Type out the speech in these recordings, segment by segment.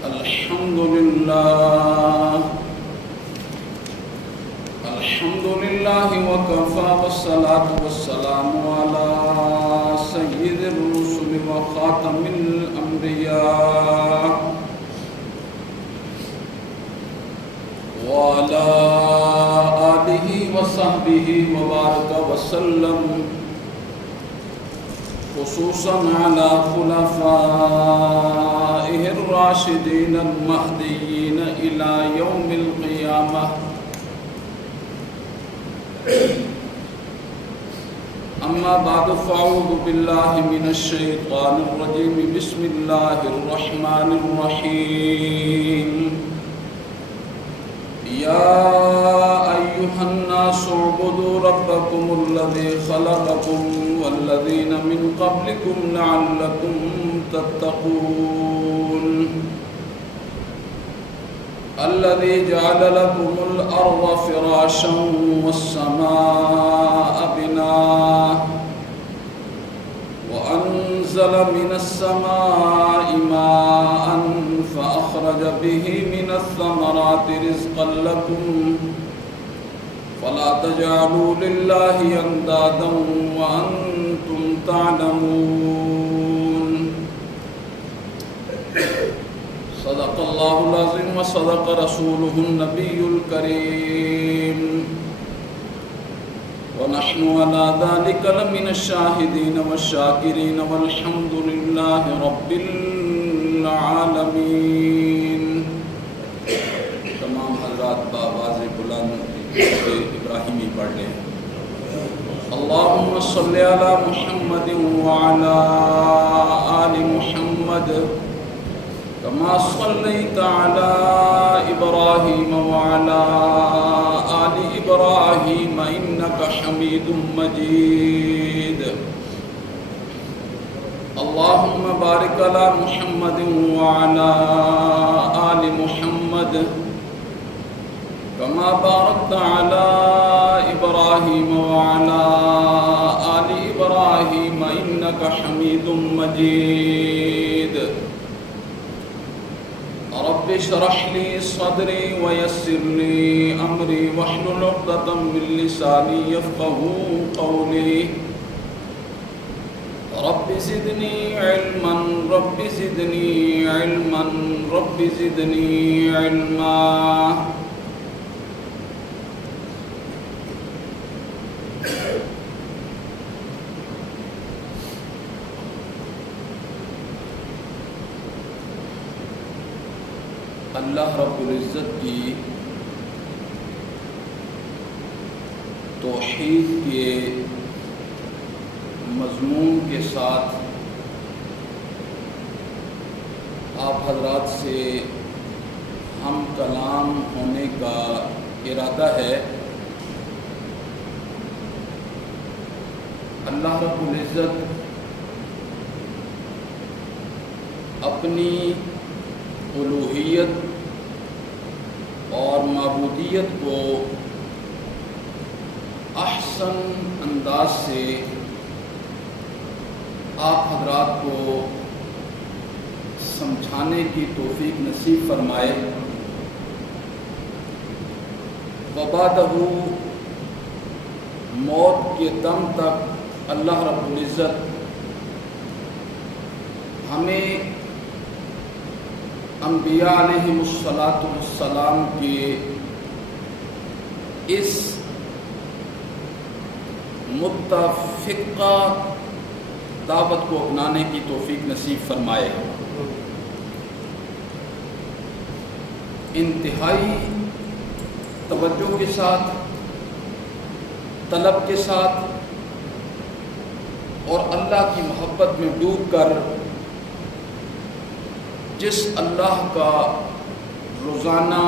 الحمد لله وكفى والصلاة والسلام على سيد الرسل وخاتم الأنبياء وعلى آله وصحبه وبارك وسلم، خصوصا على خلفائه الراشدين المهديين إلى يوم القيامة. أما بعد فأعوذ بالله من الشيطان الرجيم. بسم الله الرحمن الرحيم. يا أيها الناس اعبدوا ربكم الذي خلقكم والذين من قبلكم لعلكم تتقون. الذي جعل لكم الأرض فراشا والسماء بناء وأنزل من السماء ماء فأخرج به من الثمرات رزقا لكم فلا تجعلوا لله أندادا وأنتم تعلمون. صدق الله العظيم وصدق رسوله النبي الكريم، ونحن على ذلك لمن الشاهدين والشاكرين والحمد لله رب العالمین. تمام حضرات بآواز بلند ابراہیمی پڑھ لیں. اللهم صل على محمد وعلى آل محمد كما صليت على إبراهيم وعلى آل إبراهيم إنك حميد مجيد. اللهم بارك على محمد وعلى آل محمد كما باركت على إبراهيم وعلى آل إبراهيم إنك حميد مجيد. رب اشرح لي صدري ويسر لي أمري واحلل عقدة من لساني يفقهوا قولي. رب زدني علما رب زدني علما رب زدني علما. اللہ رب العزت کی توحید کے مضمون کے ساتھ آپ حضرات سے ہم کلام ہونے کا ارادہ ہے. اللہ رب العزت اپنی الوہیت اور معبودیت کو احسن انداز سے آپ حضرات کو سمجھانے کی توفیق نصیب فرمائے. وبعدہ موت کے دم تک اللہ رب العزت ہمیں انبیاء علیہم السلام کے اس متفقہ دعوت کو اپنانے کی توفیق نصیب فرمائے. انتہائی توجہ کے ساتھ، طلب کے ساتھ اور اللہ کی محبت میں ڈوب کر جس اللہ کا روزانہ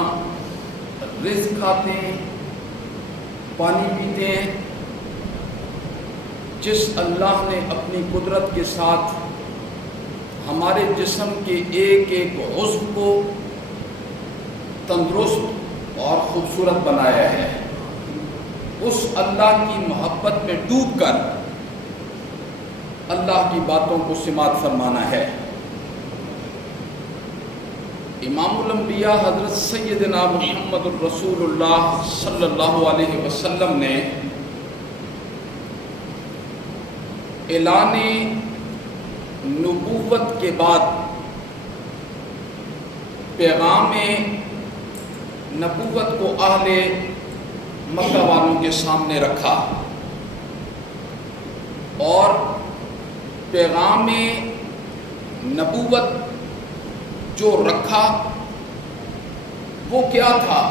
رزق کھاتے ہیں، پانی پیتے ہیں، جس اللہ نے اپنی قدرت کے ساتھ ہمارے جسم کے ایک ایک عضو کو تندرست اور خوبصورت بنایا ہے، اس اللہ کی محبت میں ڈوب کر اللہ کی باتوں کو سماعت فرمانا ہے. امام الانبیاء حضرت سیدنا محمد الرسول اللہ صلی اللہ علیہ وسلم نے اعلان نبوت کے بعد پیغام نبوت کو اہل مکہ والوں کے سامنے رکھا اور پیغام نبوت جو رکھا وہ کیا تھا،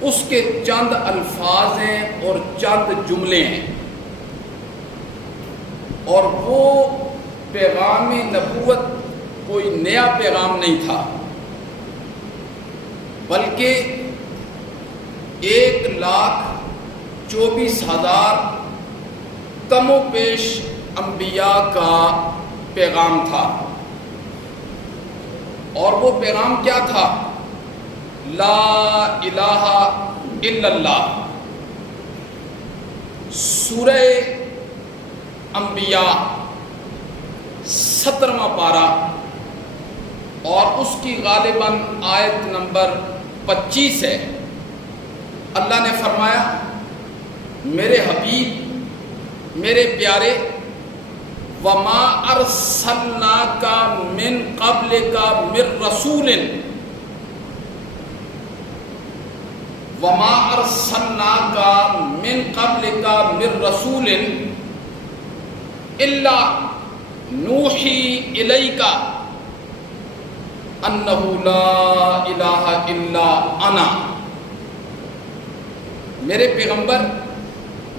اس کے چند الفاظ ہیں اور چند جملے ہیں، اور وہ پیغام نبوت کوئی نیا پیغام نہیں تھا، بلکہ 1,24,000 کم و بیش انبیاء کا پیغام تھا۔ اور وہ پیغام کیا تھا؟ لا الہ الا اللہ۔ سورہ انبیاء 17واں پارہ اور اس کی غالباً آیت نمبر 25 ہے۔ اللہ نے فرمایا میرے حبیب، میرے پیارے، وَمَا أَرْسَلْنَاكَ مِن قَبْلِكَ مِن رَسُولٍ وَمَا أَرْسَلْنَاكَ مِن قَبْلِكَ مِن رَسُولٍ إِلَّا نُوحِي إِلَيْكَ أَنَّهُ لَا إِلَٰهَ إِلَّا أَنَا۔ میرے پیغمبر،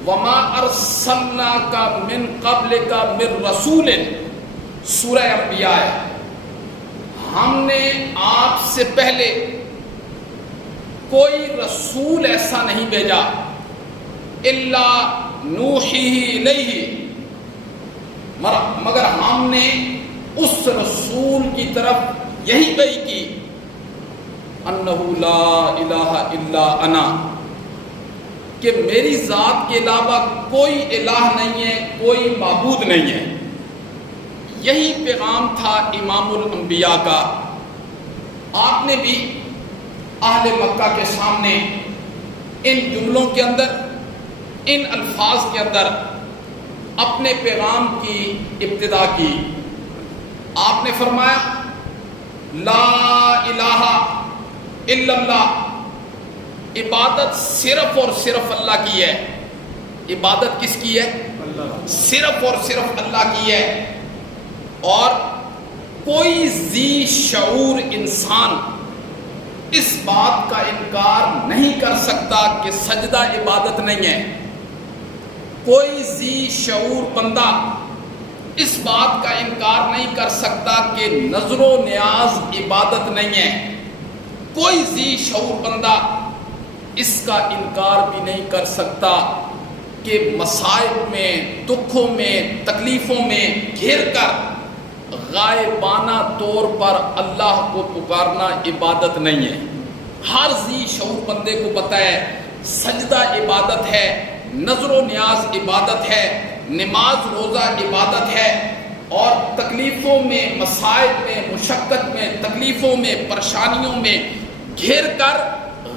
وما ارسلناک من قبلک من رسول، سورہ انبیاء ہے، ہم نے آپ سے پہلے کوئی رسول ایسا نہیں بھیجا، الا نوحی الیہ، مگر ہم نے اس رسول کی طرف یہی وحی کی، انہ لا الہ الا انا، کہ میری ذات کے علاوہ کوئی الہ نہیں ہے، کوئی معبود نہیں ہے۔ یہی پیغام تھا امام الانبیاء کا۔ آپ نے بھی اہل مکہ کے سامنے ان جملوں کے اندر، ان الفاظ کے اندر اپنے پیغام کی ابتدا کی۔ آپ نے فرمایا لا الہ الا اللہ، عبادت صرف اور صرف اللہ کی ہے۔ عبادت کس کی ہے؟ اللہ، صرف اور صرف اللہ کی ہے۔ اور کوئی ذی شعور انسان اس بات کا انکار نہیں کر سکتا کہ سجدہ عبادت نہیں ہے۔ کوئی ذی شعور بندہ اس بات کا انکار نہیں کر سکتا کہ نظر و نیاز عبادت نہیں ہے۔ کوئی ذی شعور بندہ اس کا انکار بھی نہیں کر سکتا کہ مصائب میں، دکھوں میں، تکلیفوں میں گھر کر غائبانہ طور پر اللہ کو پکارنا عبادت نہیں ہے۔ ہر ذی شعور بندے کو پتہ ہے سجدہ عبادت ہے، نظر و نیاز عبادت ہے، نماز روزہ عبادت ہے، اور تکلیفوں میں، مصائب میں، مشقت میں، تکلیفوں میں، پریشانیوں میں گھر کر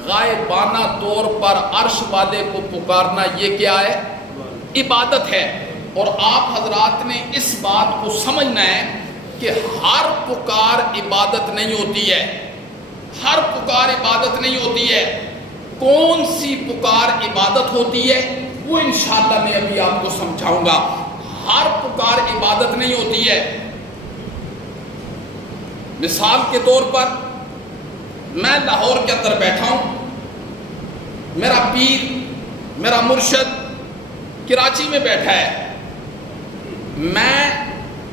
غائبانہ طور پر عرش والے کو پکارنا، یہ کیا ہے؟ عبادت ہے۔ اور آپ حضرات نے اس بات کو سمجھنا ہے کہ ہر پکار عبادت نہیں ہوتی ہے، ہر پکار عبادت نہیں ہوتی ہے۔ کون سی پکار عبادت ہوتی ہے وہ انشاءاللہ میں ابھی آپ کو سمجھاؤں گا۔ ہر پکار عبادت نہیں ہوتی ہے۔ مثال کے طور پر میں لاہور کے اندر بیٹھا ہوں، میرا پیر، میرا مرشد کراچی میں بیٹھا ہے، میں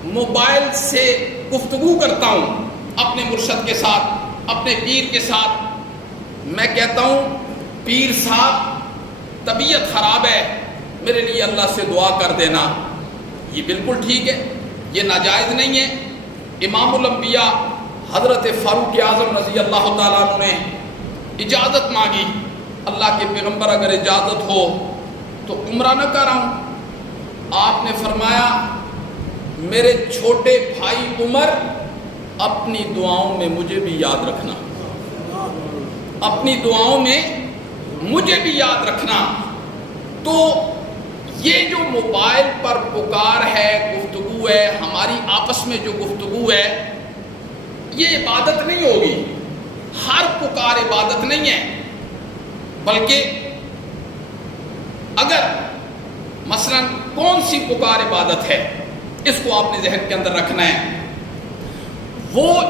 موبائل سے گفتگو کرتا ہوں اپنے مرشد کے ساتھ، اپنے پیر کے ساتھ، میں کہتا ہوں پیر صاحب طبیعت خراب ہے، میرے لیے اللہ سے دعا کر دینا، یہ بالکل ٹھیک ہے، یہ ناجائز نہیں ہے۔ امام الانبیاء حضرت فاروق اعظم رضی اللہ تعالیٰ عنہ نے اجازت مانگی، اللہ کے پیغمبر اگر اجازت ہو تو عمرہ نہ کراؤں؟ آپ نے فرمایا میرے چھوٹے بھائی عمر اپنی دعاؤں میں مجھے بھی یاد رکھنا، اپنی دعاؤں میں مجھے بھی یاد رکھنا۔ تو یہ جو موبائل پر پکار ہے، گفتگو ہے، ہماری آپس میں جو گفتگو ہے، یہ عبادت نہیں ہوگی۔ ہر پکار عبادت نہیں ہے، بلکہ اگر مثلا کون سی پکار عبادت ہے، اس کو آپ نے ذہن کے اندر رکھنا ہے۔ وہ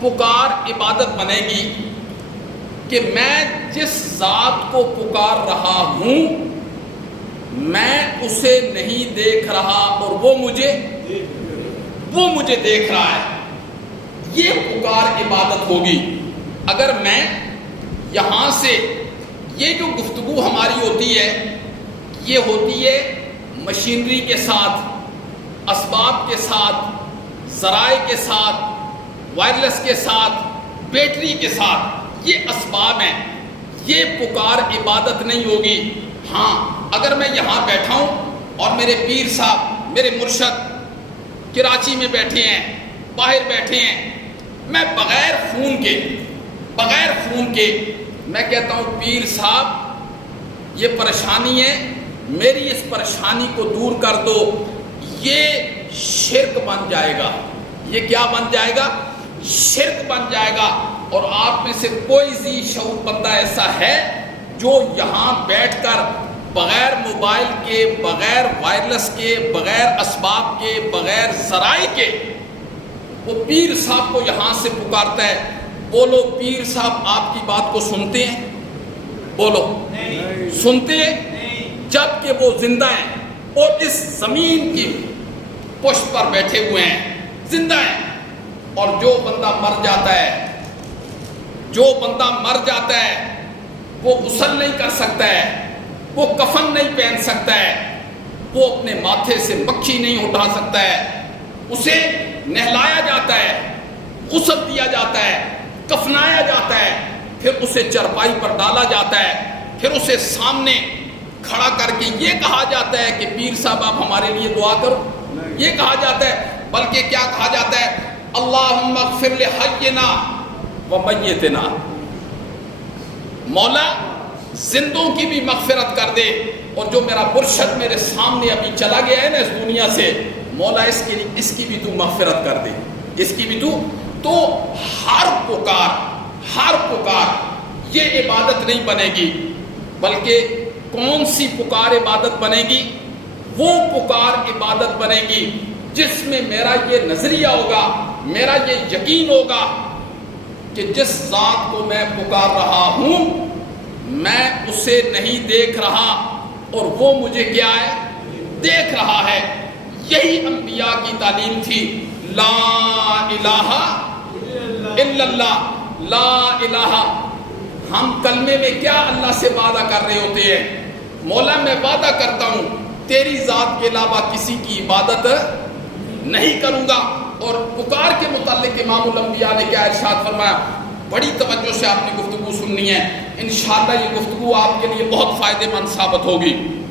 پکار عبادت بنے گی کہ میں جس ذات کو پکار رہا ہوں میں اسے نہیں دیکھ رہا اور وہ مجھے دیکھ رہا ہے، یہ پکار عبادت ہوگی۔ اگر میں یہاں سے یہ جو گفتگو ہماری ہوتی ہے، یہ ہوتی ہے مشینری کے ساتھ، اسباب کے ساتھ، ذرائع کے ساتھ، وائرلیس کے ساتھ، بیٹری کے ساتھ، یہ اسباب ہیں، یہ پکار عبادت نہیں ہوگی۔ ہاں اگر میں یہاں بیٹھا ہوں اور میرے پیر صاحب، میرے مرشد کراچی میں بیٹھے ہیں، باہر بیٹھے ہیں، میں بغیر فون کے میں کہتا ہوں پیر صاحب یہ پریشانی ہے، میری اس پریشانی کو دور کر دو، یہ شرک بن جائے گا۔ یہ کیا بن جائے گا؟ شرک بن جائے گا۔ اور آپ میں سے کوئی ذی شعور بندہ ایسا ہے جو یہاں بیٹھ کر بغیر موبائل کے، بغیر وائرلیس کے، بغیر اسباب کے، بغیر ذرائع کے وہ پیر صاحب کو یہاں سے پکارتا ہے؟ بولو پیر صاحب آپ کی بات کو سنتے ہیں؟ بولو سنتے ہیں؟ جب کہ وہ زندہ ہیں اور اس زمین کی پشت پر بیٹھے ہوئے ہیں، زندہ ہیں۔ اور جو بندہ مر جاتا ہے وہ غسل نہیں کر سکتا ہے، وہ کفن نہیں پہن سکتا ہے، وہ اپنے ماتھے سے مکھی نہیں اٹھا سکتا ہے، اسے نہلایا جاتا ہے، غسل دیا جاتا ہے، کفنایا جاتا ہے، پھر اسے چرپائی پر ڈالا جاتا ہے، پھر اسے سامنے کھڑا کر کے یہ کہا جاتا ہے کہ پیر صاحب آپ ہمارے لیے دعا کرو، یہ کہا جاتا ہے۔ بلکہ کیا کہا جاتا ہے؟ اللہم اغفر لحینا ومیتنا، مولا زندوں کی بھی مغفرت کر دے، اور جو میرا مرشد میرے سامنے ابھی چلا گیا ہے نا اس دنیا سے، مولا اس کی بھی تو مغفرت کر دے، اس کی بھی تو ہر پکار یہ عبادت نہیں بنے گی، بلکہ کون سی پکار عبادت بنے گی؟ وہ پکار عبادت بنے گی جس میں میرا یہ نظریہ ہوگا، میرا یہ یقین ہوگا کہ جس ذات کو میں پکار رہا ہوں میں اسے نہیں دیکھ رہا اور وہ مجھے کیا ہے؟ دیکھ رہا ہے۔ یہی انبیاء کی تعلیم تھی، لا الہ الا اللہ، لا الہ۔ ہم کلمے میں کیا اللہ سے وعدہ کر رہے ہوتے ہیں؟ مولا میں وعدہ کرتا ہوں تیری ذات کے علاوہ کسی کی عبادت نہیں کروں گا۔ اور پکار کے متعلق امام الانبیاء نے کیا ارشاد فرمایا؟ بڑی توجہ سے آپ نے گفتگو سننی ہے، انشاءاللہ یہ گفتگو آپ کے لیے بہت فائدہ مند ثابت ہوگی۔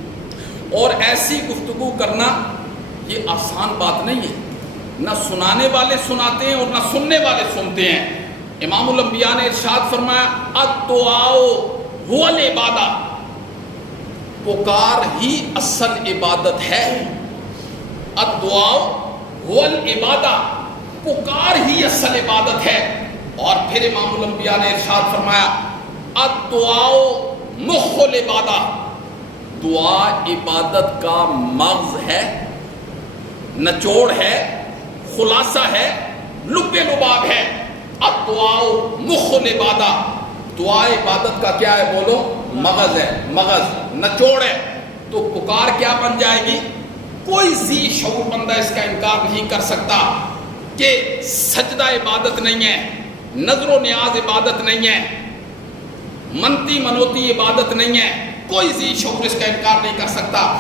اور ایسی گفتگو کرنا یہ آسان بات نہیں ہے، نہ سنانے والے سناتے ہیں اور نہ سننے والے سنتے ہیں۔ امام الانبیاء نے ارشاد فرمایا الدعاء هو العبادہ، پکار ہی اصل عبادت ہے۔ الدعاء هو العبادہ، پکار ہی اصل عبادت ہے۔ اور پھر امام الانبیاء نے ارشاد فرمایا الدعاء مخ العبادہ، دعا عبادت کا مغز ہے، نچوڑ ہے، خلاصہ ہے، لب لباب ہے۔ الدعاء مخ العبادہ، دعا عبادت کا کیا ہے؟ بولو مغز ہے، مغز نچوڑ ہے۔ تو پکار کیا بن جائے گی؟ کوئی ذی شعور بندہ اس کا انکار نہیں کر سکتا کہ سجدہ عبادت نہیں ہے، نظر و نیاز عبادت نہیں ہے، منتی منوتی عبادت نہیں ہے، کوئی ذی شعور اس کا انکار نہیں کر سکتا۔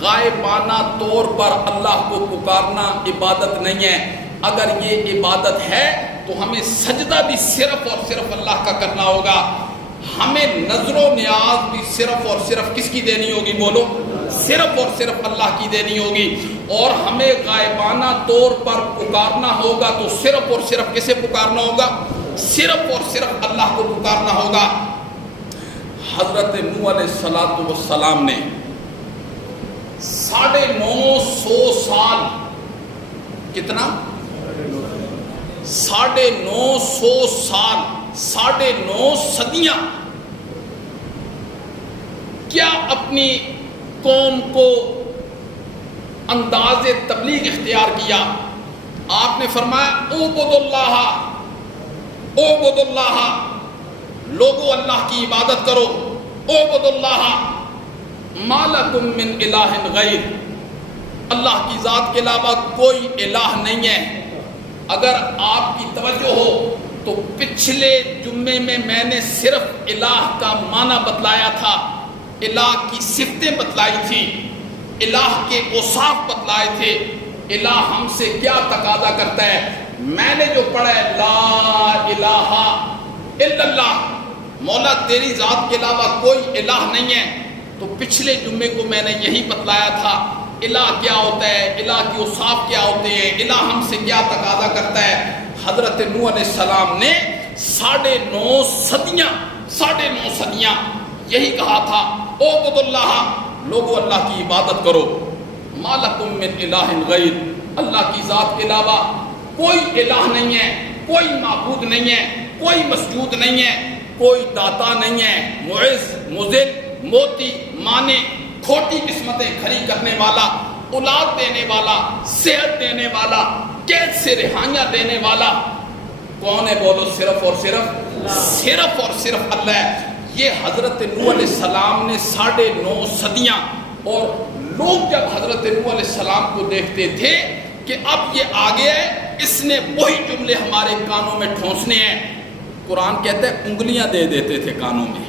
غائبانہ طور پر اللہ کو پکارنا عبادت نہیں ہے۔ اگر یہ عبادت ہے تو ہمیں سجدہ بھی صرف اور صرف اللہ کا کرنا ہوگا، ہمیں نظر و نیاز بھی صرف اور صرف کس کی دینی ہوگی؟ بولو صرف اور صرف اللہ کی دینی ہوگی۔ اور ہمیں غائبانہ طور پر پکارنا ہوگا تو صرف اور صرف کسے پکارنا ہوگا؟ صرف اور صرف اللہ کو پکارنا ہوگا۔ حضرت نوح علیہ السلام نے 950 سال، کتنا؟ 950 سال، 9.5 صدیاں کیا اپنی قوم کو انداز تبلیغ اختیار کیا؟ آپ نے فرمایا اعبدوا اللہ، اعبدوا اللہ، لوگو اللہ کی عبادت کرو، اعبدوا اللہ ما لکم من الہ غیر، اللہ کی ذات کے علاوہ کوئی الہ نہیں ہے۔ اگر آپ کی توجہ ہو تو پچھلے جمعے میں نے صرف الہ کا معنی بتلایا تھا، الہ کی صفتیں بتلائی تھی، الہ کے اوصاف بتلائے تھے، الہ ہم سے کیا تقاضا کرتا ہے۔ میں نے جو پڑھا ہے لا الہ الا اللہ، مولا تیری ذات کے علاوہ کوئی الہ نہیں ہے، تو پچھلے جمعے کو میں نے یہی بتلایا تھا الہ کیا ہوتا ہے، الہ کے اوصاف کیا ہوتے ہیں، الہ ہم سے کیا تقاضا کرتا ہے۔ حضرت نوح علیہ السلام نے 9.5 صدیاں یہی کہا تھا اعبدوا اللہ، لوگو اللہ کی عبادت کرو، ما لکم من الہ غیر، اللہ کی ذات کے علاوہ کوئی الہ نہیں ہے، کوئی معبود نہیں ہے، کوئی مسجود نہیں ہے، کوئی داتا نہیں ہے، معز، مذل، موتی، مانے، کھوٹی قسمتیں کھڑی کرنے والا، اولاد دینے والا، صحت دینے والا، قید سے رہائیاں دینے والا کون ہے؟ بولو صرف اور صرف اللہ ہے۔ یہ حضرت نوح علیہ السلام نے 9.5 صدیاں، اور لوگ جب حضرت نوح علیہ السلام کو دیکھتے تھے کہ اب یہ آگے ہے، اس نے وہی جملے ہمارے کانوں میں ٹھونسنے ہیں، قرآن کہتا ہے انگلیاں دے دیتے تھے کانوں میں۔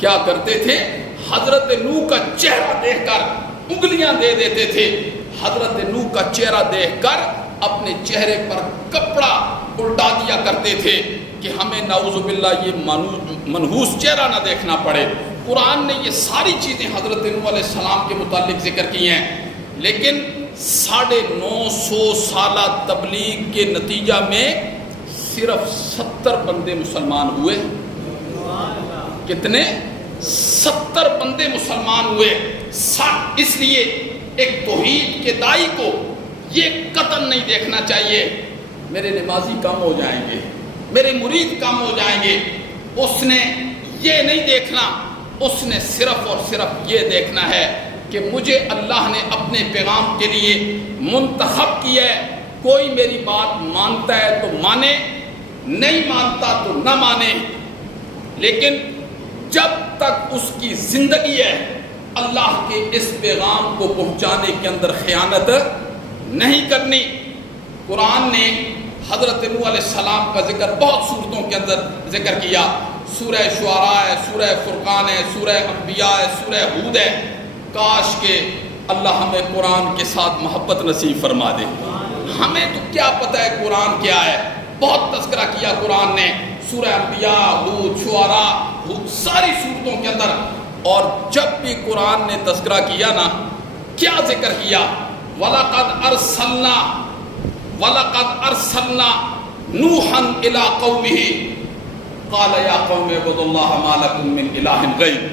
کیا کرتے تھے؟ حضرت نوح کا چہرہ دیکھ کر انگلیاں دے دیتے تھے۔ حضرت نوح کا چہرہ دیکھ کر اپنے چہرے پر کپڑا الٹا دیا کرتے تھے کہ ہمیں نعوذ باللہ یہ منحوس چہرہ نہ دیکھنا پڑے۔ قرآن نے یہ ساری چیزیں حضرت نوح علیہ السلام کے متعلق ذکر کی ہیں، لیکن 950 سالہ تبلیغ کے نتیجہ میں صرف 70 بندے مسلمان ہوئے۔ کتنے؟ 70 بندے مسلمان ہوئے۔ اس لیے ایک توحید کے داعی کو یہ قطعاً نہیں دیکھنا چاہیے میرے نمازی کم ہو جائیں گے، میرے مرید کم ہو جائیں گے۔ اس نے یہ نہیں دیکھنا، اس نے صرف اور صرف یہ دیکھنا ہے کہ مجھے اللہ نے اپنے پیغام کے لیے منتخب کیا ہے۔ کوئی میری بات مانتا ہے تو مانے، نہیں مانتا تو نہ مانے، لیکن جب تک اس کی زندگی ہے اللہ کے اس پیغام کو پہنچانے کے اندر خیانت نہیں کرنی۔ قرآن نے حضرت نوح علیہ السلام کا ذکر بہت صورتوں کے اندر ذکر کیا، سورہ شعراء ہے، سورہ فرقان ہے، سورہ انبیاء ہے، سورہ ہود ہے۔ کاش کہ اللہ ہمیں قرآن کے ساتھ محبت نصیب فرما دے۔ ہمیں تو کیا پتہ ہے قرآن کیا ہے، بہت تذکرہ کیا قرآن نے، سورہ انبیاء، ہود، شعراء، ساری صورتوں کے اندر، اور جب بھی قرآن نے تذکرہ کیا نا، کیا ذکر کیا؟ وَلَقَدْ أَرْسَلْنَا نُوحًا إِلَىٰ قَوْمِهِ قَالَ يَا قَوْمِ اعْبُدُوا اللَّهَ مَا لَكُم مِّنْ إِلَٰهٍ غَيْرُهُ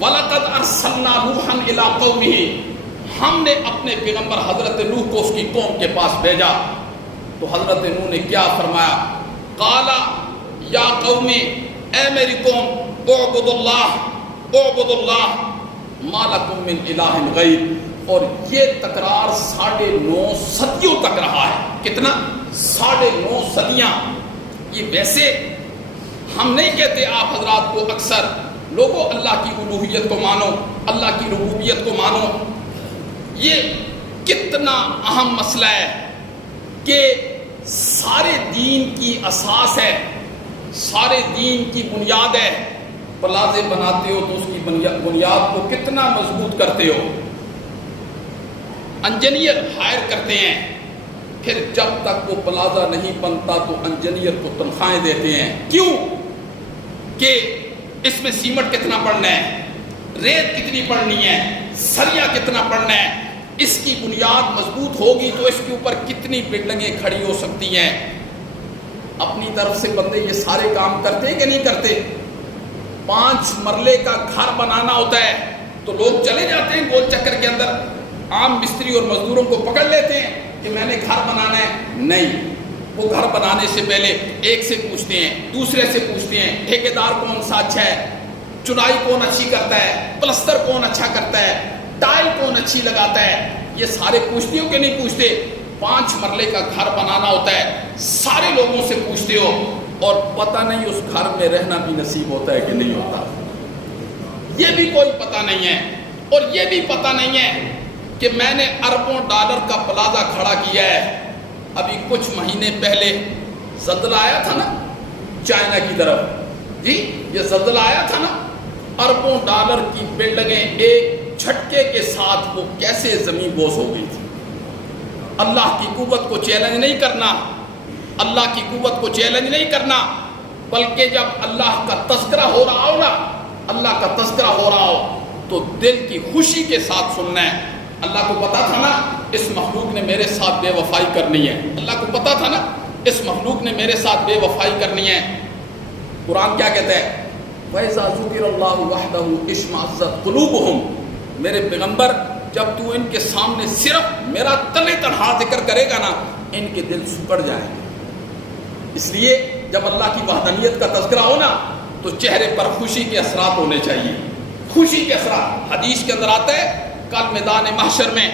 وَلَقَدْ أَرْسَلْنَا نُوحًا إِلَىٰ قَوْمِهِ، ہم نے اپنے پیغمبر حضرت نوح کو اس کی قوم کے پاس بھیجا، تو حضرت نوح نے کیا فرمایا؟ قَالَ يَا قَوْمِ، اے میری قوم، اعبدوا اللہ ما لکم من الہ غیر۔ اور یہ تکرار 9.5 صدیوں تک رہا ہے۔ کتنا؟ 9.5 صدیاں۔ یہ ویسے ہم نہیں کہتے آپ حضرات کو اکثر، لوگوں اللہ کی الوہیت کو مانو، اللہ کی ربوبیت کو مانو۔ یہ کتنا اہم مسئلہ ہے کہ سارے دین کی اساس ہے، سارے دین کی بنیاد ہے۔ پلازے بناتے ہو تو اس کی بنیاد کو کتنا مضبوط کرتے ہو، انجینئر ہائر کرتے ہیں، پھر جب تک وہ پلازا نہیں بنتا تو انجینئر کو تنخواہیں دیتے ہیں۔ کیوں؟ کہ اس میں سیمنٹ کتنا پڑنا ہے، ریت کتنی پڑنی ہے، سریا کتنا پڑنا ہے، اس کی بنیاد مضبوط ہوگی تو اس کے اوپر کتنی بلڈنگیں کھڑی ہو سکتی ہیں. اپنی طرف سے بندے یہ سارے کام کرتے کہ نہیں کرتے؟ 5 مرلے کا گھر بنانا ہوتا ہے تو لوگ چلے جاتے ہیں گول چکر کے اندر، عام مستری اور مزدوروں کو پکڑ لیتے ہیں کہ میں نے گھر بنانا ہے. نہیں، وہ گھر بنانے سے پہلے ایک سے پوچھتے ہیں، دوسرے سے پوچھتے ہیں ٹھیکیدار کون سا اچھا ہے، چنائی کون اچھی کرتا ہے، پلستر کون اچھا کرتا ہے، ٹائل کون اچھی لگاتا ہے. یہ سارے پوچھتے ہو کہ نہیں پوچھتے؟ 5 مرلے کا گھر بنانا ہوتا ہے، سارے لوگوں سے پوچھتے ہو اور پتہ نہیں اس گھر میں رہنا بھی نصیب ہوتا ہے کہ نہیں ہوتا. یہ بھی کوئی پتہ نہیں ہے. اور یہ بھی پتہ نہیں ہے کہ میں نے اربوں ڈالر کا پلازا کھڑا کیا ہے. ابھی کچھ مہینے پہلے زلزلہ آیا تھا نا چائنا کی طرف، جی یہ زلزلہ آیا تھا نا، اربوں ڈالر کی بلڈنگیں ایک جھٹکے کے ساتھ وہ کیسے زمین بوس ہو گئی تھی. اللہ کی قوت کو چیلنج نہیں کرنا، اللہ کی قوت کو چیلنج نہیں کرنا، بلکہ جب اللہ کا تذکرہ ہو رہا ہو نا، اللہ کا تذکرہ ہو رہا ہو تو دل کی خوشی کے ساتھ سننا ہے. اللہ کو پتا تھا نا اس مخلوق نے میرے ساتھ بے وفائی کرنی ہے. اللہ کو پتا تھا نا اس مخلوق نے میرے ساتھ بے وفائی کرنی ہے. قرآن کیا کہتا ہے؟ وَإِذَا ذُكِرَ اللَّهُ وَحْدَهُ اشْمَأَزَّتْ قُلُوبُهُمْ. میرے پیغمبر جب تو ان کے سامنے صرف میرا تن تنہا ذکر کرے گا نا، ان کے دل سکڑ جائیں گے. اس لیے جب اللہ کی وحدانیت کا تذکرہ ہو نا تو چہرے پر خوشی کے اثرات ہونے چاہیے. خوشی کے اثرات. حدیث کے اندر آتا ہے کل میدان محشر میں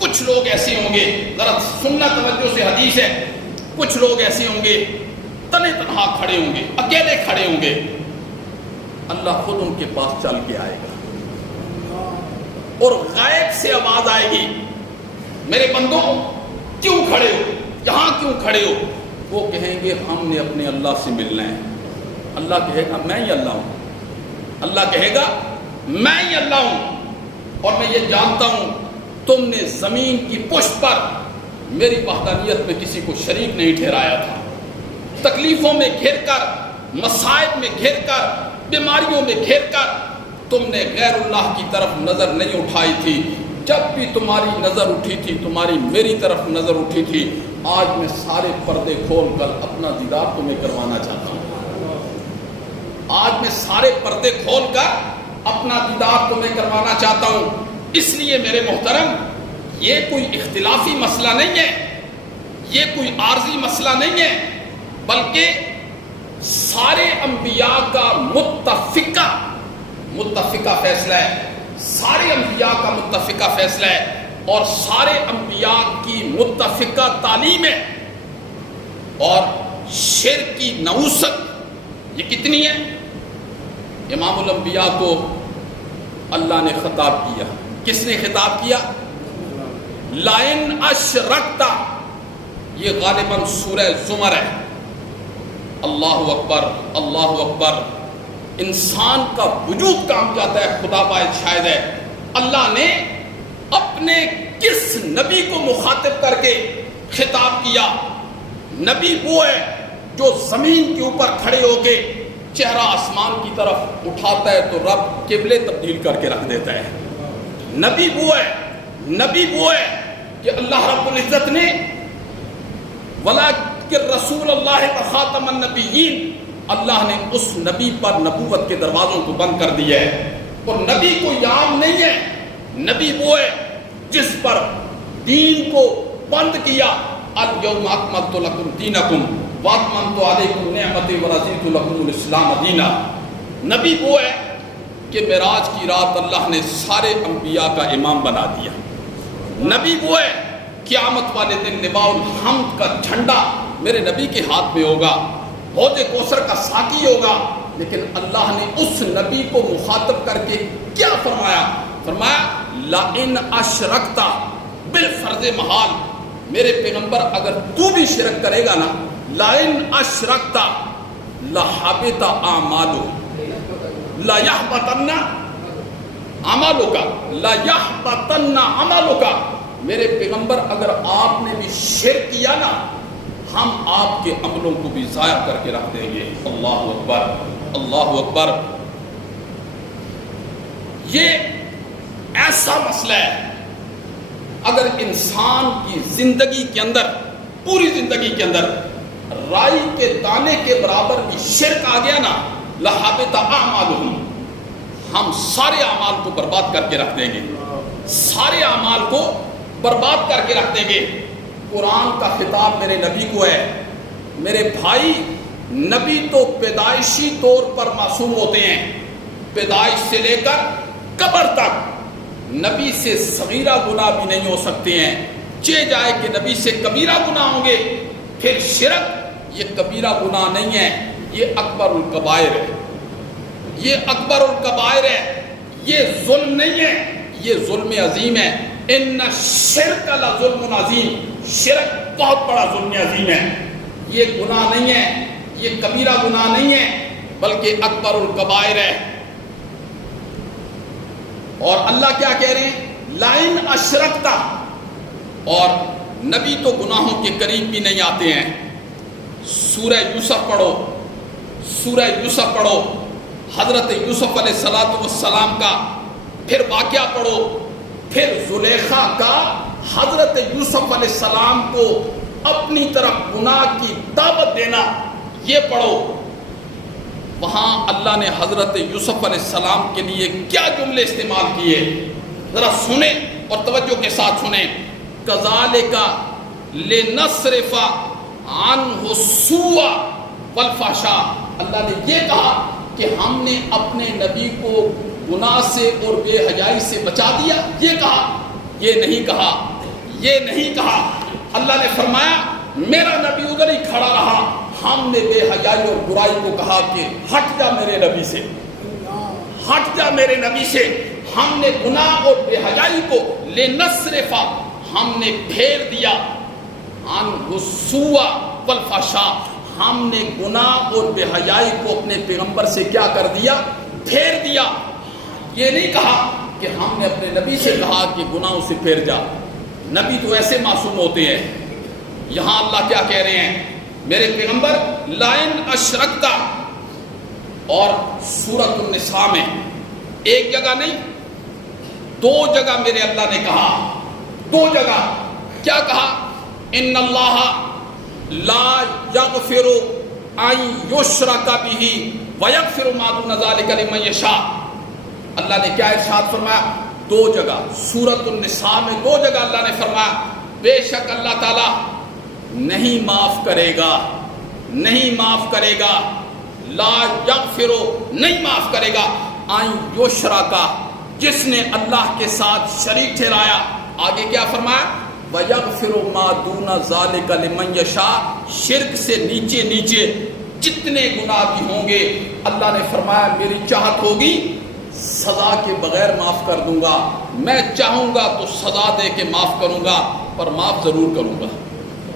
کچھ لوگ ایسے ہوں گے، ذرا سننا توجہ سے حدیث ہے، کچھ لوگ ایسے ہوں گے تنے تنہا کھڑے ہوں گے، اکیلے کھڑے ہوں گے. اللہ خود ان کے پاس چل کے آئے گا اور غائب سے آواز آئے گی، میرے بندوں کیوں کھڑے ہو، یہاں کیوں کھڑے ہو؟ وہ کہیں گے ہم نے اپنے اللہ سے ملنا ہے. اللہ کہے گا میں ہی اللہ ہوں. اللہ کہے گا میں ہی اللہ ہوں اور میں یہ جانتا ہوں تم نے زمین کی پشت پر میری وحدانیت میں کسی کو شریک نہیں ٹھہرایا تھا. تکلیفوں میں گھر کر، مصائب میں گھر کر، بیماریوں میں گھر کر تم نے غیر اللہ کی طرف نظر نہیں اٹھائی تھی. جب بھی تمہاری نظر اٹھی تھی تمہاری میری طرف نظر اٹھی تھی. آج میں سارے پردے کھول کر اپنا دیدار تمہیں کروانا چاہتا ہوں. آج میں سارے پردے کھول کر اپنا دیدار تمہیں کروانا چاہتا ہوں. اس لیے میرے محترم یہ کوئی اختلافی مسئلہ نہیں ہے، یہ کوئی عارضی مسئلہ نہیں ہے، بلکہ سارے انبیاء کا متفقہ فیصلہ ہے. سارے انبیاء کا متفقہ فیصلہ ہے اور سارے انبیاء کی متفقہ تعلیم ہے. اور شرک کی نوست یہ کتنی ہے؟ امام الانبیاء کو اللہ نے خطاب کیا. کس نے خطاب کیا؟ لَإِنْ أَشْرَكْتَ. یہ غالباً سورہ زمر ہے. اللہ اکبر، اللہ اکبر. انسان کا وجود کام جاتا ہے، خدا باعث شاید ہے. اللہ نے اپنے کس نبی کو مخاطب کر کے خطاب کیا؟ نبی وہ ہے جو زمین کے اوپر کھڑے ہو کے چہرہ آسمان کی طرف اٹھاتا ہے تو رب قبلے تبدیل کر کے رکھ دیتا ہے. نبی وہ ہے کہ اللہ رب العزت نے وَلَٰكِن رَسُولَ اللَّهِ وَخَاتَمَ النَّبِيِّينَ، اللہ نے اس نبی پر نبوت کے دروازوں کو بند کر دیا ہے. اور نبی کوئی عام نہیں ہے، نبی وہ ہے جس پر دین کو بند کیا. الْيَوْمَ أَكْمَلْتُ لَكُمْ دِينَكُمْ وَأَتْمَمْتُ عَلَيْكُمْ نِعْمَتِي وَرَضِيتُ لَكُمُ الْإِسْلَامَ دِينًا. نبی وہ ہے کہ معراج کی رات اللہ نے سارے انبیاء کا امام بنا دیا. نبی وہ ہے قیامت والے دن لواء الحمد کا جھنڈا میرے نبی کے ہاتھ میں ہوگا، حوض کوثر کا ساقی ہوگا. لیکن اللہ نے اس نبی کو مخاطب کر کے کیا فرمایا؟ فرمایا لَإِنْ أَشْرَكْتَ، بالفرض محال میرے پیغمبر اگر تو بھی شرک کرے گا نا، لَإِنْ أَشْرَكْتَ لَحَبِطَ أَعْمَالُكَ لَيَحْبَطَنَّ عَمَلُكَ لَيَحْبَطَنَّ عَمَلُكَ. میرے پیغمبر اگر آپ نے بھی شرک کیا نا، ہم آپ کے عملوں کو بھی ضائع کر کے رکھ دیں گے. اللہ اکبر، اللہ اکبر. یہ ایسا مسئلہ ہے اگر انسان کی زندگی کے اندر، پوری زندگی کے اندر رائی کے دانے کے برابر بھی شرک آ گیا نا، لَحَبِطَ أَعْمَالُهُمْ، ہم سارے اعمال کو برباد کر کے رکھ دیں گے، سارے اعمال کو برباد کر کے رکھ دیں گے۔ قرآن کا خطاب میرے نبی کو ہے، میرے بھائی نبی تو پیدائشی طور پر معصوم ہوتے ہیں، پیدائش سے لے کر قبر تک نبی سے صغیرہ گناہ بھی نہیں ہو سکتے ہیں، چہ جائے کہ نبی سے کبیرہ گناہ ہوں گے۔ پھر شرک یہ کبیرہ گناہ نہیں ہے، یہ اکبر الکبائر ہے، یہ اکبر الکبائر ہے، یہ ظلم نہیں ہے، یہ ظلم عظیم ہے۔ ان الشرک لظلم عظیم، شرک بہت بڑا ظلم عظیم ہے، یہ گناہ نہیں ہے، یہ کبیرہ گناہ نہیں ہے، بلکہ اکبر الکبائر ہے۔ اور اللہ کیا کہہ رہے ہیں؟ لائن اشرکتا، اور نبی تو گناہوں کے قریب بھی نہیں آتے ہیں۔ سورہ یوسف پڑھو، سورہ یوسف پڑھو، حضرت یوسف علیہ السلام کا پھر واقعہ پڑھو، پھر زلیخا کا حضرت یوسف علیہ السلام کو اپنی طرف گناہ کی دعوت دینا، یہ پڑھو۔ وہاں اللہ نے حضرت یوسف علیہ السلام کے لیے کیا جملے استعمال کیے، ذرا سنیں اور توجہ کے ساتھ سنیں۔ کذالک لنصرف عنہ السوء والفحشاء، اللہ نے یہ کہا کہ ہم نے اپنے نبی کو گناہ سے اور بے حیائی سے بچا دیا، یہ کہا، یہ نہیں کہا، یہ نہیں کہا۔ اللہ نے فرمایا میرا نبی ادھر ہی کھڑا رہا، ہم نے بے حیائی اور برائی کو کہا کہ ہٹ جا میرے نبی سے، ہٹ جا میرے نبی سے۔ ہم نے گناہ اور بے حیائی کو لنصرف، ہم نے پھیر دیا، عنہ السوء والفحشاء، ہم نے گناہ اور بے حیائی کو اپنے پیغمبر سے کیا کر دیا؟ پھیر دیا۔ یہ نہیں کہا کہ ہم نے اپنے نبی سے کہا کہ گناہوں سے پھیر جا، نبی تو ایسے معصوم ہوتے ہیں۔ یہاں اللہ کیا کہہ رہے ہیں؟ میرے پیغمبر لائن اشرکتا، اور سورۃ النساء میں ایک جگہ نہیں دو جگہ میرے اللہ نے کہا، دو جگہ کیا کہا؟ ان اللہ لا یغفر ان یشرک بہ ویغفر ما دون ذلک لمن یشاء۔ اللہ نے کیا ارشاد فرمایا؟ دو جگہ سورۃ النساء میں دو جگہ اللہ نے فرمایا بے شک اللہ تعالیٰ نہیں معاف کرے گا، نہیں معاف کرے گا، لا یغفر نہیں معاف کرے گا، ان یشرک جس نے اللہ کے ساتھ شریک ٹھہرایا۔ آگے کیا فرمایا؟ وَيَغْفِرُ مَا دُونَ ذَلِكَ لِمَنْ يَشَاءُ، شرک سے نیچے نیچے جتنے گناہ بھی ہوں گے اللہ نے فرمایا میری چاہت ہوگی سزا کے بغیر معاف کر دوں گا، میں چاہوں گا تو سزا دے کے معاف کروں گا، پر معاف ضرور کروں گا،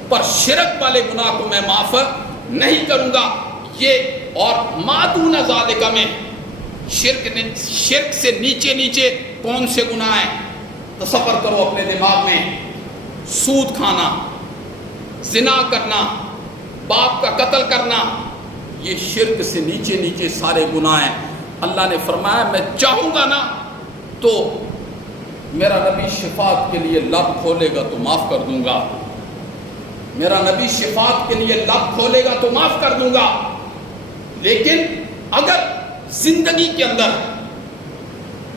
پر شرک والے گناہ کو میں معاف نہیں کروں گا۔ یہ اور ما دون ذالک میں شرک سے نیچے نیچے کون سے گناہ ہیں؟ تصور کرو اپنے دماغ میں، سود کھانا، زنا کرنا، باپ کا قتل کرنا، یہ شرک سے نیچے نیچے سارے گناہ ہیں۔ اللہ نے فرمایا میں چاہوں گا نا تو میرا نبی شفاعت کے لیے لب کھولے گا تو معاف کر دوں گا، میرا نبی شفاعت کے لیے لب کھولے گا تو معاف کر دوں گا۔ لیکن اگر زندگی کے اندر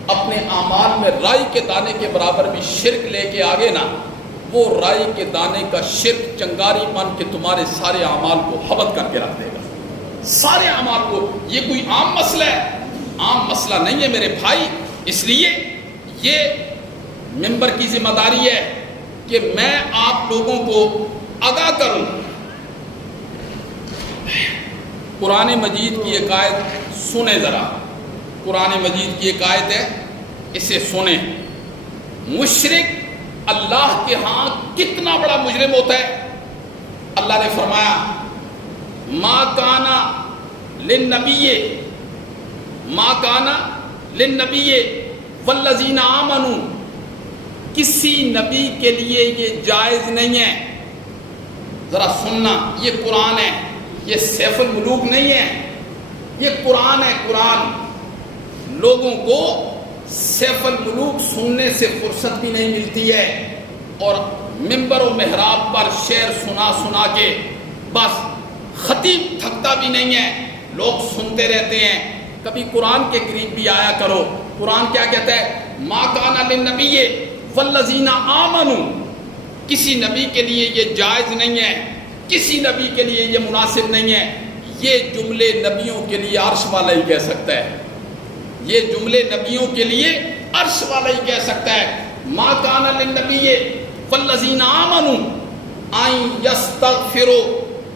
اپنے اعمال میں رائی کے دانے کے برابر بھی شرک لے کے آگے نا، وہ رائی کے دانے کا شرک چنگاری بن کے تمہارے سارے اعمال کو حبط کر کے رکھ دے گا، سارے اعمال کو۔ یہ کوئی عام مسئلہ ہے؟ عام مسئلہ نہیں ہے میرے بھائی۔ اس لیے یہ ممبر کی ذمہ داری ہے کہ میں آپ لوگوں کو آگاہ کروں۔ قرآن مجید کی ایک آیت سنیں ذرا، قرآن مجید کی ایک آیت ہے، اسے سنیں۔ مشرک اللہ کے ہاں کتنا بڑا مجرم ہوتا ہے۔ اللہ نے فرمایا ما کانا للنبی، ما کانا للنبی والذین آمنوا، کسی نبی کے لیے یہ جائز نہیں ہے۔ ذرا سننا، یہ قرآن ہے، یہ سیف الملوک نہیں ہے، یہ قرآن ہے۔ قرآن لوگوں کو سیف الملوک سننے سے فرصت بھی نہیں ملتی ہے، اور ممبر و محراب پر شعر سنا سنا کے بس خطیب تھکتا بھی نہیں ہے، لوگ سنتے رہتے ہیں۔ کبھی قرآن کے قریب بھی آیا کرو۔ قرآن کیا کہتا ہے؟ ما کان للنبی والذین آمنوا، کسی نبی کے لیے یہ جائز نہیں ہے، کسی نبی کے لیے یہ مناسب نہیں ہے۔ یہ جملے نبیوں کے لیے عرش والا ہی کہہ سکتا ہے، یہ جملے نبیوں کے لیے عرش والا ہی کہہ سکتا ہے۔ ما کان للنبی والذین آمنوا ان یستغفروا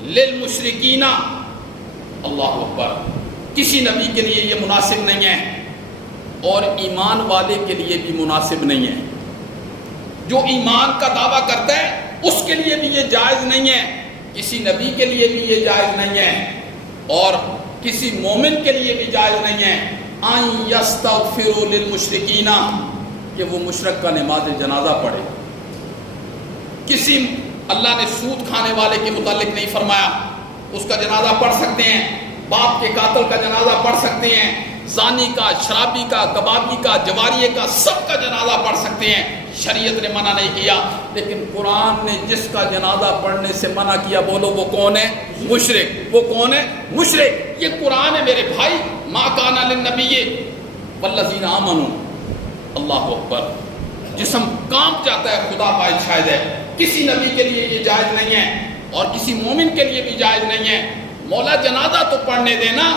للمشرکین، اللہ اکبر، کسی نبی کے لیے یہ مناسب نہیں ہے، اور ایمان والے کے لیے بھی مناسب نہیں ہے۔ جو ایمان کا دعویٰ کرتا ہے اس کے لیے بھی یہ جائز نہیں ہے، کسی نبی کے لیے بھی یہ جائز نہیں ہے، اور کسی مومن کے لیے بھی جائز نہیں ہے ان یستغفروا للمشرکین، کہ وہ مشرک کا نماز جنازہ پڑھے۔ کسی اللہ نے سود کھانے والے کے متعلق نہیں فرمایا، اس کا جنازہ پڑھ سکتے ہیں، باپ کے قاتل کا جنازہ پڑھ سکتے ہیں، زانی کا، شرابی کا، کبابی کا، جواریے کا، سب کا جنازہ پڑھ سکتے ہیں، شریعت نے منع نہیں کیا۔ لیکن قرآن نے جس کا جنازہ پڑھنے سے منع کیا، بولو وہ کون ہے؟ مشرک۔ وہ کون ہے؟ مشرک۔ یہ قرآن ہے میرے بھائی۔ ما کان للنبی والذین آمنوا، اللہ اکبر، جسم کانپ جاتا ہے، خدا پائے شاہد ہے، کسی نبی کے لیے یہ جائز نہیں ہے، اور کسی مومن کے لیے بھی جائز نہیں ہے۔ مولا جنازہ تو پڑھنے دے نا،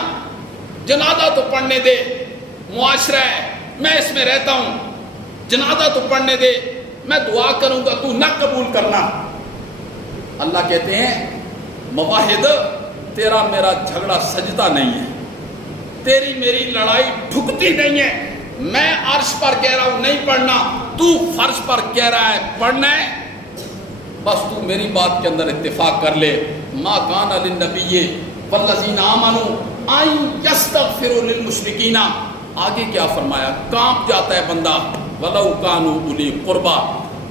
جنازہ تو پڑھنے دے، معاشرہ ہے، میں اس میں رہتا ہوں، جنازہ تو پڑھنے دے، میں دعا کروں گا تو نہ قبول کرنا۔ اللہ کہتے ہیں مواحد، تیرا میرا جھگڑا سجتا نہیں ہے، تیری میری لڑائی ڈھکتی نہیں ہے، میں عرش پر کہہ رہا ہوں نہیں پڑھنا، تو فرش پر کہہ رہا ہے پڑھنا ہے، بس تو میری بات کے اندر اتفاق کر لے۔ ما کان للنبی والذین آمنوا ان یستغفروا للمشرکین، آگے کیا فرمایا؟ کانپ جاتا ہے بندہ، ولو کانوا اولی قربا،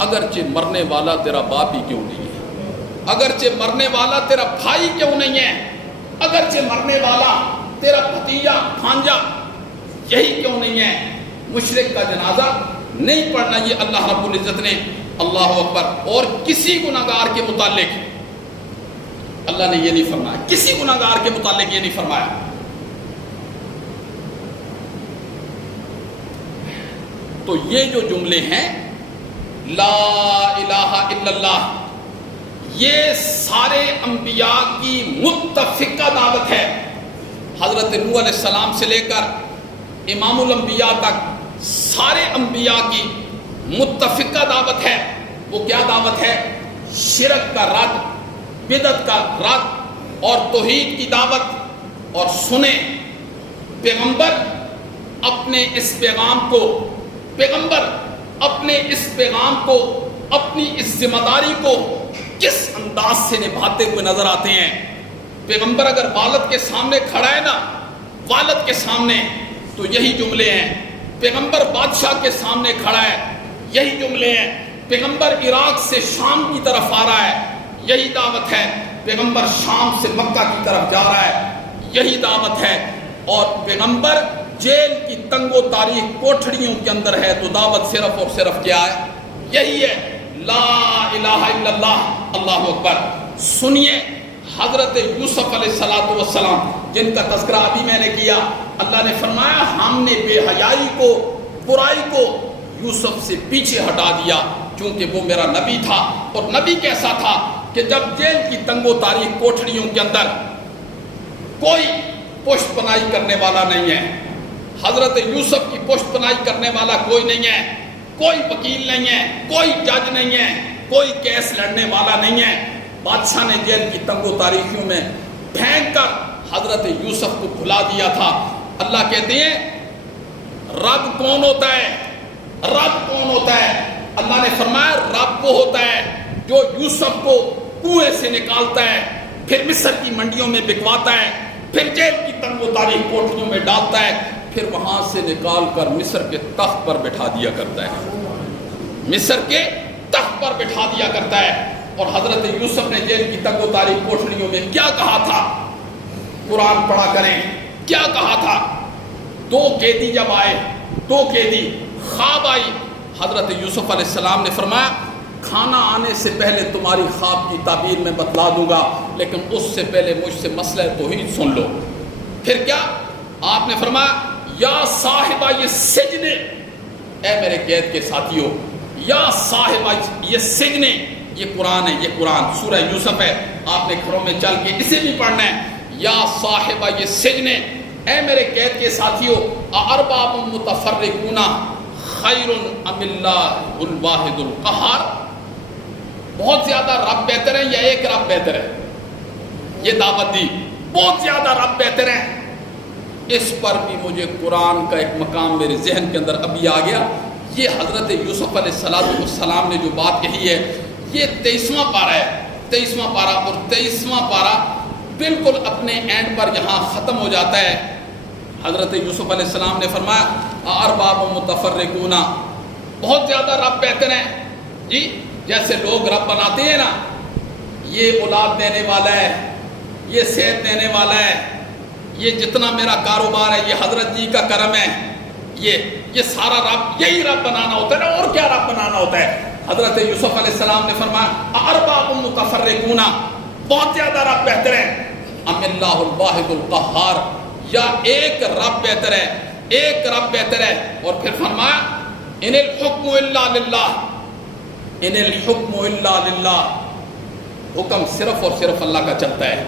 اگرچہ مرنے والا تیرا باپ ہی کیوں نہیں ہے، اگرچہ مرنے والا تیرا بھائی کیوں نہیں ہے، اگرچہ مرنے والا تیرا بھتیجا بھانجا یہی کیوں نہیں ہے، مشرک کا جنازہ نہیں پڑھنا۔ یہ اللہ رب العزت نے، اللہ اکبر، اور کسی گناہگار کے متعلق اللہ نے یہ نہیں فرمایا، کسی گناہگار کے متعلق یہ نہیں فرمایا۔ تو یہ جو جملے ہیں لا الہ الا اللہ، یہ سارے انبیاء کی متفقہ دعوت ہے، حضرت نوح علیہ السلام سے لے کر امام الانبیاء تک سارے انبیاء کی متفقہ دعوت ہے۔ وہ کیا دعوت ہے؟ شرک کا رد، بدعت کا رد، اور توحید کی دعوت۔ اور سنیں، پیغمبر اپنے اس پیغام کو، پیغمبر اپنے اس پیغام کو، اپنی اس ذمہ داری کو کس انداز سے نبھاتے ہوئے نظر آتے ہیں۔ پیغمبر اگر والد کے سامنے کھڑا ہے نا، والد کے سامنے، تو یہی جملے ہیں۔ پیغمبر بادشاہ کے سامنے کھڑا ہے، یہی جملے ہیں۔ پیغمبر عراق سے شام کی طرف آ رہا ہے، یہی دعوت ہے۔ پیغمبر شام سے مکہ کی طرف جا رہا ہے، یہی دعوت ہے۔ اور پیغمبر جیل کی تنگ و تاریک کوٹھڑیوں کے اندر ہے، تو دعوت صرف اور صرف کیا ہے؟ یہی ہے، لا الہ الا اللہ، اللہ اکبر۔ سنیے حضرت یوسف علیہ السلام جن کا تذکرہ ابھی میں نے کیا، اللہ نے فرمایا ہم نے بے حیائی کو، برائی کو یوسف سے پیچھے ہٹا دیا، چونکہ وہ میرا نبی تھا۔ اور نبی کیسا تھا کہ جب جیل کی تنگ و تاریک کوٹھڑیوں کے اندر کوئی پشت پناہی کرنے والا نہیں ہے، حضرت یوسف کی پشت پناہی کرنے والا کوئی نہیں ہے، کوئی وکیل نہیں ہے، کوئی جج نہیں ہے، کوئی کیس لڑنے والا نہیں ہے، بادشاہ نے جیل کی تنگ و تاریکیوں میں پھینک کر حضرت یوسف کو بھلا دیا تھا۔ اللہ کہتے ہیں رب کون ہوتا ہے؟ رب کون ہوتا ہے؟ اللہ نے فرمایا رب وہ ہوتا ہے جو یوسف کو کنویں سے نکالتا ہے، پھر مصر کی منڈیوں میں بکواتا ہے، پھر جیل کی تنگ و تاریک کوٹھریوں میں ڈالتا ہے، پھر وہاں سے نکال کر مصر کے تخت پر بٹھا دیا کرتا ہے، مصر کے تخت پر بٹھا دیا کرتا ہے۔ اور حضرت یوسف نے جیل کی تنگ و تاریک کوٹھریوں میں کیا کہا تھا؟ قرآن پڑھا کریں، کیا کہا تھا؟ دو قیدی جب آئے، ٹوکے دی، خواب آئی۔ حضرت یوسف علیہ السلام نے فرمایا کھانا آنے سے پہلے تمہاری خواب کی تعبیر میں بتلا دوں گا، لیکن اس سے پہلے مجھ سے مسئلہ توحید سن لو۔ پھر کیا آپ نے فرمایا یا صاحبہ یہ سجن، اے میرے قید کے ساتھیوں، یا صاحبہ یہ سجن، یہ قرآن ہے، یہ قرآن سورہ یوسف ہے، آپ نے گھروں میں چل کے اسے بھی پڑھنا ہے۔ یا صاحبہ یہ سجن، اے میرے قید کے ساتھیوں، ارباب متفرقون خیر ام اللہ الواحد القہار، بہت زیادہ رب بہتر ہے یا ایک رب بہتر ہے؟ یہ دعوت دی، بہت زیادہ رب بہتر ہے۔ اس پر بھی مجھے قرآن کا ایک مقام میرے ذہن کے اندر ابھی آ گیا۔ یہ حضرت یوسف علیہ السلام نے جو بات کہی ہے، یہ 23واں پارہ ہے، 23واں پارہ، اور 23واں پارہ بالکل اپنے اینڈ پر یہاں ختم ہو جاتا ہے۔ حضرت یوسف علیہ السلام نے فرمایا ارباب متفرقون، بہت زیادہ رب بہتر ہیں جی، جیسے لوگ رب بناتے ہیں نا، یہ اولاد دینے والا ہے، یہ صحت دینے والا ہے، یہ جتنا میرا کاروبار ہے یہ حضرت جی کا کرم ہے، یہ سارا رب، یہی رب بنانا ہوتا ہے نا، اور کیا رب بنانا ہوتا ہے؟ حضرت یوسف علیہ السلام نے فرمایا ارباب متفرقون، بہت زیادہ رب بہتر ہے، ام اللہ الواحد القہار، یا ایک رب بہتر ہے، ایک رب بہتر ہے۔ اور پھر فرمایا ان الحکم الا للہ، ان الحکم الا للہ، حکم صرف اور صرف اللہ کا چلتا ہے۔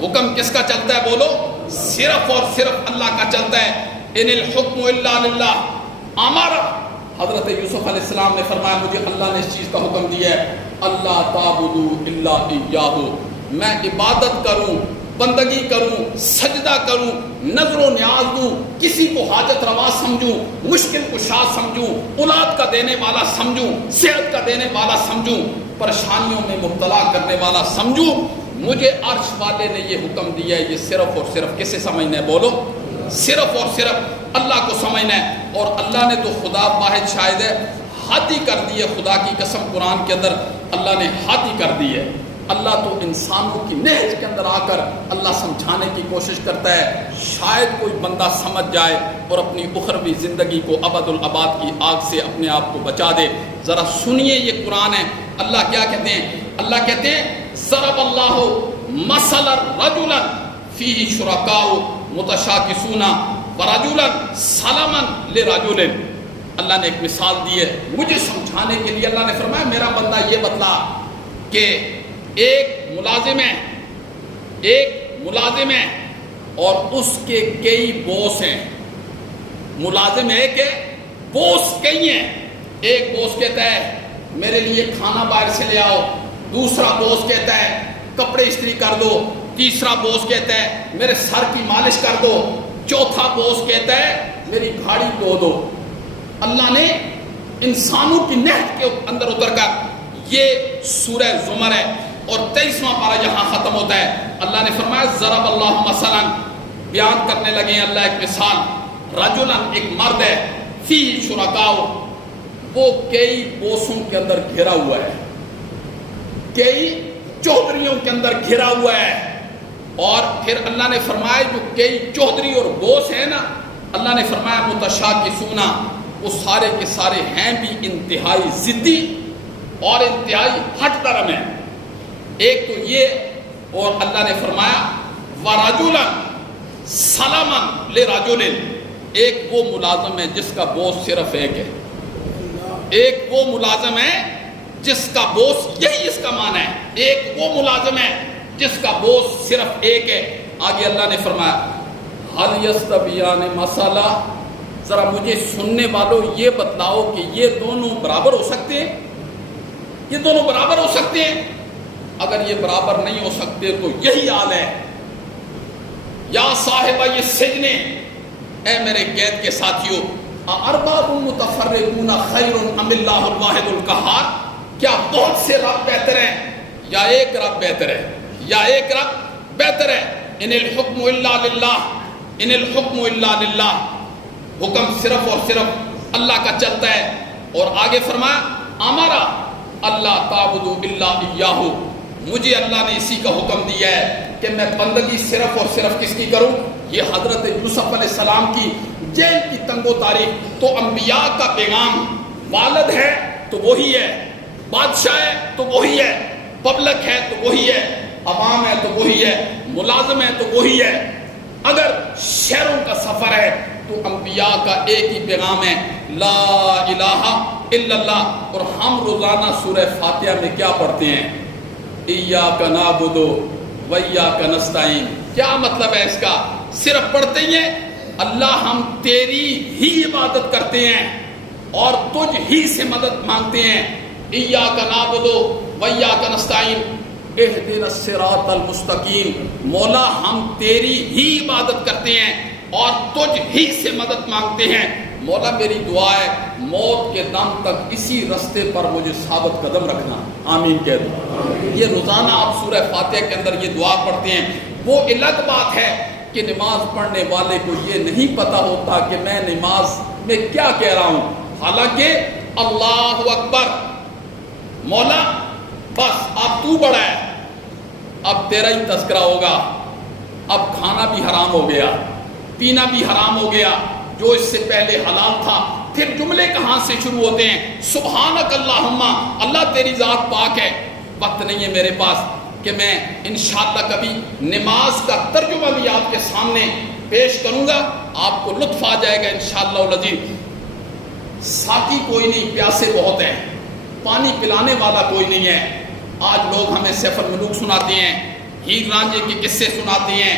حکم کس کا چلتا ہے بولو؟ صرف اور صرف اللہ کا چلتا ہے۔ ان الحکم الا للہ، ہمارا حضرت یوسف علیہ السلام نے فرمایا مجھے اللہ نے اس چیز کا حکم دیا ہے، اللہ تعبدوا الا ایاہ، میں عبادت کروں، بندگی کروں، سجدہ کروں، نظر و نیاز دوں، کسی کو حاجت روا سمجھوں، مشکل کشا سمجھوں، اولاد کا دینے والا سمجھوں، صحت کا دینے والا سمجھوں، پریشانیوں میں مبتلا کرنے والا سمجھوں، مجھے عرش والے نے یہ حکم دیا ہے۔ یہ صرف اور صرف کسے سمجھنا ہے بولو؟ صرف اور صرف اللہ کو سمجھنا ہے۔ اور اللہ نے تو خدا واحد شاہد ہے، حد ہی کر دی ہے، خدا کی قسم قرآن کے اندر اللہ نے حد ہی کر دی ہے۔ اللہ تو انسانوں کی نہج کے اندر آ کر اللہ سمجھانے کی کوشش کرتا ہے، شاید کوئی بندہ سمجھ جائے اور اپنی اخروی زندگی کو ابد الاباد کی آگ سے اپنے آپ کو بچا دے۔ ذرا سنیے یہ قرآن ہے، اللہ کیا کہتے ہیں؟ اللہ کہتے ہیں ضرب اللہ مثلا رجلا فیہ شرکاء متشاکسون ورجلا سلما لرجل، اللہ نے ایک مثال دی ہے مجھے سمجھانے کے لیے۔ اللہ نے فرمایا میرا بندہ یہ بتلا کہ ایک ملازم ہے اور اس کے کئی بوس ہیں۔ ملازم ہے کہ بوس کئی ہیں۔ ایک بوس کہتا ہے میرے لیے کھانا باہر سے لے آؤ، دوسرا بوس کہتا ہے کپڑے استری کر دو، تیسرا بوس کہتا ہے میرے سر کی مالش کر دو، چوتھا بوس کہتا ہے میری گاڑی دھو دو۔ اللہ نے انسانوں کی نہج کے اندر اتر کر، یہ سورہ زمر ہے اور 23واں پارہ یہاں ختم ہوتا ہے، اللہ نے فرمایا ضرب اللہ مثلا، بیان کرنے لگے ہیں اللہ ایک مثال، رجلا ایک مرد ہے، فی شرکاء، وہ کئی بوسوں کے اندر گھرا ہوا ہے، کئی چودھریوں کے اندر گھرا ہوا ہے۔ اور پھر اللہ نے فرمایا جو کئی چودھری اور بوس ہیں نا، اللہ نے فرمایا متشاکسون، وہ سارے کے سارے ہیں بھی انتہائی ضدی اور انتہائی ہٹ درم ہیں۔ ایک تو یہ، اور اللہ نے فرمایا وَرَجُلًا سَلَمًا لِرَجُلٍ، ایک وہ ملازم ہے جس کا بوس صرف ایک ہے، ایک وہ ملازم ہے جس کا بوس، یہی اس کا معنی ہے، ایک وہ ملازم ہے جس کا بوس صرف ایک ہے۔ آگے اللہ نے فرمایا هَلْ يَسْتَوِيَانِ مَثَلًا، ذرا مجھے سننے والوں یہ بتلاؤ کہ یہ دونوں برابر ہو سکتے ہیں؟ یہ دونوں برابر ہو سکتے ہیں؟ اگر یہ برابر نہیں ہو سکتے تو یہی حال ہے۔ یا صاحبہ یہ سجن، اے میرے قید کے ساتھیوں، ارباب متفرقون خیر ام اللہ الواحد القہار، کیا بہت سے رب بہتر ہیں یا ایک رب بہتر ہے؟ یا ایک رب بہتر ہے۔ ان الحکم الا للہ، ان الحکم الا للہ، حکم صرف اور صرف اللہ کا چلتا ہے۔ اور آگے فرمایا ہمارا اللہ تعبدوا الا ایاہ، مجھے اللہ نے اسی کا حکم دیا ہے کہ میں بندگی صرف اور صرف کس کی کروں؟ یہ حضرت یوسف علیہ السلام کی جیل کی تنگ و تاریخ. تو انبیاء کا پیغام والد ہے تو وہی ہے, بادشاہ ہے تو وہی ہے, پبلک ہے تو وہی ہے, عوام ہے تو وہی ہے, ملازم ہے تو وہی ہے. اگر شہروں کا سفر ہے تو انبیاء کا ایک ہی پیغام ہے, لا الہ الا اللہ. اور ہم روزانہ سورہ فاتحہ میں کیا پڑھتے ہیں؟ ایاک نعبد و ایاک نستعین. کیا مطلب ہے اس کا؟ صرف پڑھتے ہی ہیں اللہ ہم تیری ہی عبادت کرتے ہیں اور تجھ ہی سے مدد مانگتے ہیں. ایاک نعبد و ایاک نستعین اہدنا الصراط المستقیم. مولا ہم تیری ہی عبادت کرتے ہیں اور تجھ ہی سے مدد مانگتے ہیں. مولا میری دعا ہے موت کے دم تک اسی رستے پر مجھے ثابت قدم رکھنا. آمین کہہ دو. یہ روزانہ آپ سورہ فاتحہ کے اندر یہ دعا پڑھتے ہیں. وہ الگ بات ہے کہ نماز پڑھنے والے کو یہ نہیں پتا ہوتا کہ میں نماز میں کیا کہہ رہا ہوں. حالانکہ اللہ اکبر, مولا بس اب تو بڑا ہے, اب تیرا ہی تذکرہ ہوگا. اب کھانا بھی حرام ہو گیا, پینا بھی حرام ہو گیا, جو اس سے پہلے حلال تھا. پھر جملے کہاں سے شروع ہوتے ہیں؟ سبحانک اللہم, اللہ تیری ذات پاک ہے. وقت نہیں ہے میرے پاس کہ میں انشاءاللہ کبھی نماز کا ترجمہ بھی آپ کے سامنے پیش کروں گا, آپ کو لطف آ جائے گا انشاءاللہ العزیز. ساتھی کوئی نہیں, پیاسے بہت ہیں, پانی پلانے والا کوئی نہیں ہے. آج لوگ ہمیں سیف الملوک سناتے ہیں, ہیر رانجھے کے قصے سناتے ہیں,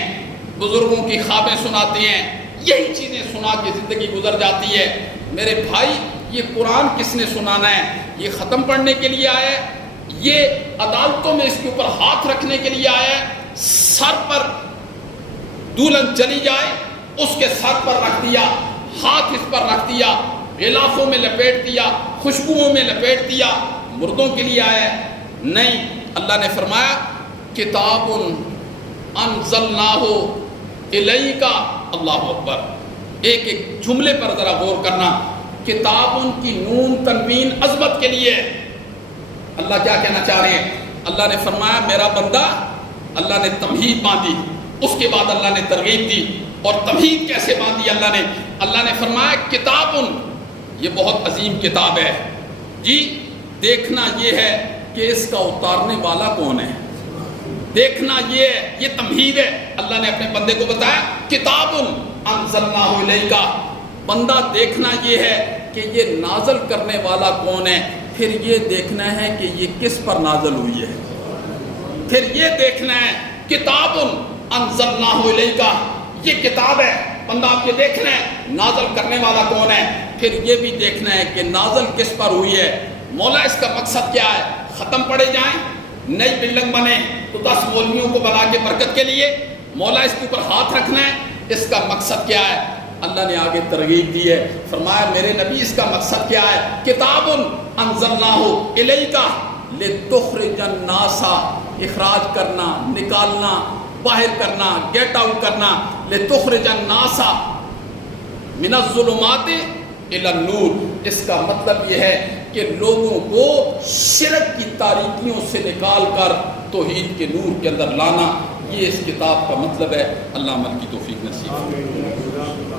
بزرگوں کی خوابیں سناتے ہیں. یہی چیزیں سنا کے زندگی گزر جاتی ہے. میرے بھائی یہ قرآن کس نے سنانا ہے؟ یہ ختم پڑھنے کے لیے آیا ہے, یہ عدالتوں میں اس کے اوپر ہاتھ رکھنے کے لیے آیا ہے. سر پر دلہن چلی جائے اس کے سر پر رکھ دیا, ہاتھ اس پر رکھ دیا, غلافوں میں لپیٹ دیا, خوشبوؤں میں لپیٹ دیا. مردوں کے لیے آیا ہے؟ نہیں. اللہ نے فرمایا کتاب انزلناہ الیک. اللہ اکبر. ایک ایک جملے پر ذرا غور کرنا. کتاب کی نون تنوین عظمت کے لیے. اللہ کیا کہنا چاہ رہے ہیں؟ اللہ نے فرمایا میرا بندہ, اللہ نے تمہید باندھی, اس کے بعد اللہ نے ترغیب دی. اور تمہید کیسے باندھی اللہ نے فرمایا کتاب, یہ بہت عظیم کتاب ہے جی. دیکھنا یہ ہے کہ اس کا اتارنے والا کون ہے, دیکھنا یہ ہے, یہ تمہید ہے. اللہ نے اپنے بندے کو بتایا کتاب انزلناہ الیک. بندہ دیکھنا یہ ہے کہ یہ نازل کرنے والا کون ہے, پھر یہ دیکھنا ہے کہ یہ کس پر نازل ہوئی ہے, پھر یہ دیکھنا ہے کتاب انزلناہ الیک, یہ کتاب ہے. بندہ آپ یہ دیکھنا ہے نازل کرنے والا کون ہے, پھر یہ بھی دیکھنا ہے کہ نازل کس پر ہوئی ہے. مولا اس کا مقصد کیا ہے؟ ختم پڑے جائیں, نئی بلڈنگ بنے تو 10 مولویوں کو بنا کے برکت کے لیے. مولا اس کے اوپر ہاتھ رکھنا ہے, اس کا مقصد کیا ہے؟ اللہ نے آگے ترغیب دی ہے, فرمایا میرے نبی اس کا مقصد کیا ہے؟ کتاب انزلناہ الیک لتخرج الناس, اخراج کرنا, نکالنا, باہر کرنا, گیٹ آؤٹ کرنا. لتخرج الناس من الظلمات الی النور. اس کا مطلب یہ ہے کہ لوگوں کو شرک کی تاریکیوں سے نکال کر توحید کے نور کے اندر لانا. یہ اس کتاب کا مطلب ہے. اللہ عمل کی توفیق نصیب.